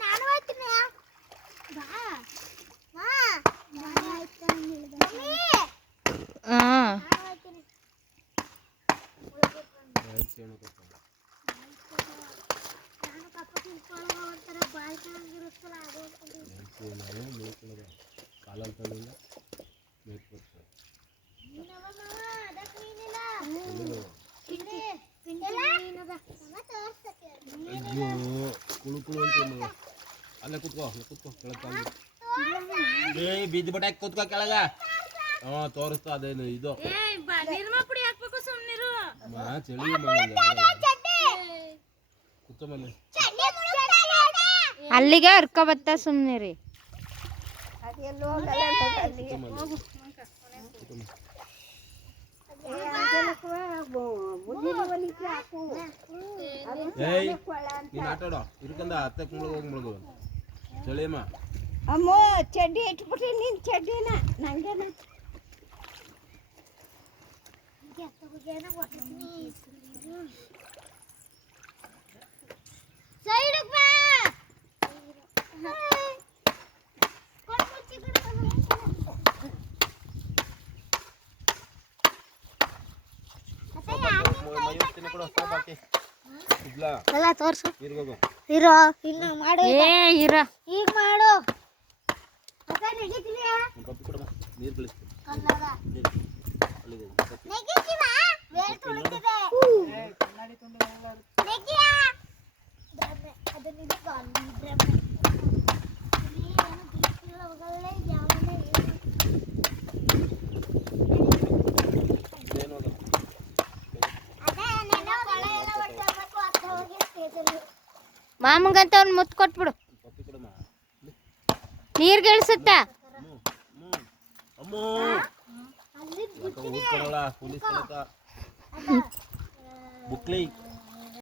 ನಾನು ಹೋಗ್ತೀನಿ ಬಾ ಹಾ ನಾನು ಆಯ್ತು ಮಮ್ಮಿ ಹಾ ನಾನು ಹೋಗ್ತೀನಿ ನಾನು ಪಾಪ ತಿಳ್ಕೊಳ್ಳೋ ಒಂಥರ ಬಾಯಿ ಚೆನ್ನಾಗಿರುತ್ತಲ್ಲ ಅದು ಕಾಲಲ್ಲಿ ತಳ್ಳಿಲ್ಲ ಮೇಲ್ಕೊಡ್ತಾರೆ ಅಯ್ಯೋ ಕುಳು ಕುಳು ಅಂತ ಅಲ್ಲೇ ಕೂತ್ಕೋ ಕೆಳಗೆ ಬಿದ್ದು ಬಟ್ಟೆ ಹಾಕಿ ಕೂತ್ಕೋ ಕೆಳಗ ತೋರಿಸ್ತಾ ಅದೇನು ಇದು ಚಳಿ ಕೂತ್ಕೊ ಮೇಲೆ ಅಲ್ಲಿಗೆ ಅರ್ಕ ಬತ್ತ ಸುಮ್ಮನೆ ರೀ ನೀನು ಆಟಾಡೋ ಇರ್ಕಂದ ಹತ್ತೆ ಕುಂಬಳಗೆ ಹೋಗಿ ಮುಳುಗು ಚಳಿಯಮ್ಮ ಅಮ್ಮ ಚಡ್ಡಿ ಇಟ್ಬಿಟ್ರಿ ನೀನು ಚಡ್ಡಿನ ನಂಗೇನ ಎಲ್ಲ ತೋರ್ಸು ಇರೋ ಇನ್ನು ಮಾಡು ಇರೋ ಈಗ ಮಾಡು ನೀರು ಕಳಿಸ್ತೀನಿ ಮಾಮಂಗಂತ ಅವ್ನು ಮುತ್ತು ಕೊಟ್ಬಿಡು ನೀರು ಗಿಳಿಸುತ್ತ ಬುಕ್ಲಿ